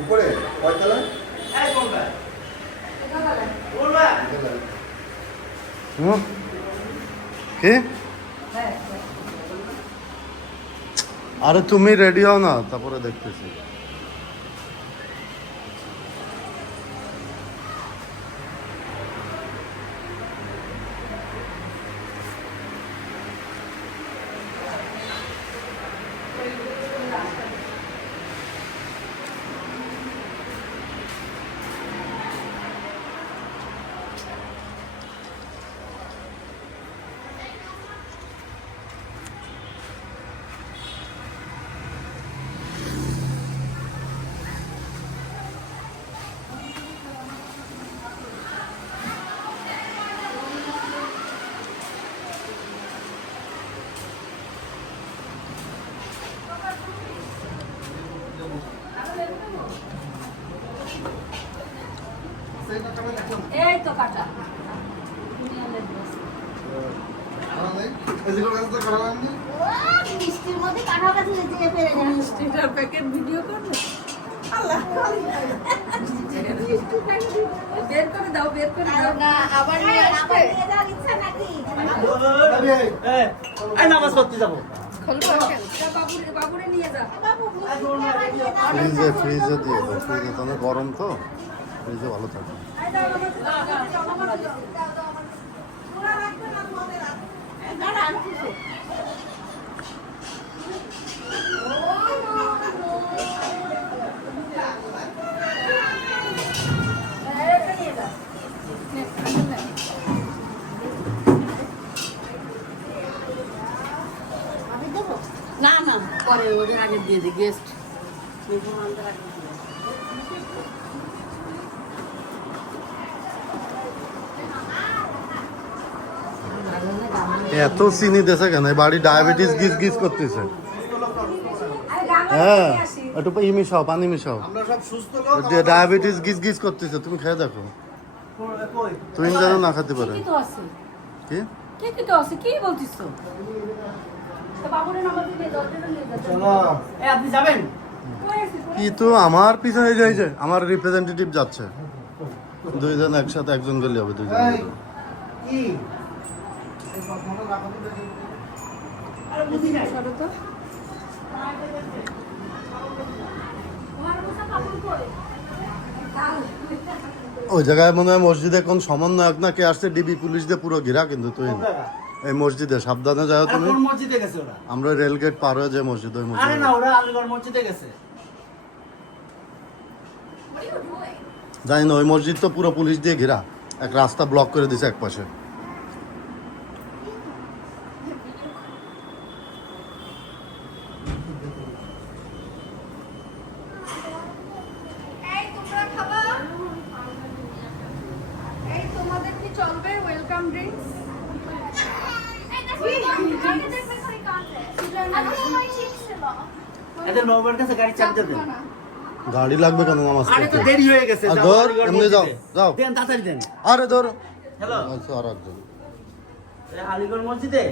উপরে কয়তলা? কি? আরে তুমি রেডি হও না, তারপরে দেখতেছি। এই তো কাটা মিষ্টির মধ্যে কাঁঠাল গাছ দিয়ে ফেলে মিষ্টিটার প্যাকেট ভিডিও করবে বের করে দাও না আবার নিয়ে আসবে যাওয়ার ইচ্ছা নাকি এই নামাজ পড়তে যাবো। বাবুরে নিয়ে যা ফ্রিজে দিয়ে দাও, ফ্রিজে তাহলে গরম তো, ফ্রিজে ভালো থাকে। না না পরে ওদের আগে দিয়ে দিই গেস্ট এত চিনি দেছে কেন? এই বাড়ি ডায়াবেটিস গিজ গিজ করতেছে। হ্যাঁ, একটু ই মিশাও, পানি মিশাও। আমরা সব সুস্থ ডায়াবেটিস গিজ গিজ করতেছে, তুমি খেয়ে দেখো। তুমি যেন না খেতে পারে। কি তো আছে কি কি তো আছে কি বলতিস তো বাবুরে নাম্বার দিয়ে দরজাটা নিয়ে যা চলো। এই আপনি যাবেন? কি তো আমার পিছনে এই যে আমার রিপ্রেজেন্টেটিভ যাচ্ছে, দুইজন একসাথে, একজন গেলে হবে দুইজন। এই কি এই কথাটা রাখো তো দেখি। আরে বুঝি না সরো তো ওই জায়গায় মনে হয় মসজিদে কোন সমন্বয়ক না কে আসছে, ডিবি পুলিশ দিয়ে পুরো ঘেরা, কিন্তু তুই এই মসজিদে সাবধানে যাও তুমি। কোন মসজিদে গেছে ওরা? আমরা রেলগেট পার হয়ে যে মসজিদ, ওই আরে মসজিদে। না, ওরা আলীগড় মসজিদে গেছে। জানি না, ওই মসজিদ তো পুরো পুলিশ দিয়ে ঘেরা, এক রাস্তা ব্লক করে দিছে এক পাশে। এই তোমরা খাবা? এই তোমাদের কি চলবে ওয়েলকাম ড্রিঙ্কস? এদের নবর কাছে গাড়ি চাপ দেন। গাড়ি লাগবে কেন নামাজ আরে তো পড়তে? দেরি হয়ে গেছে। আর যাও, ধর, আলীগড় এমনি যাও, মসজিদে। যাও। দেন তাড়াতাড়ি দেন। আরে ধর, হ্যালো, আচ্ছা আর একজন। আলীগড় মসজিদে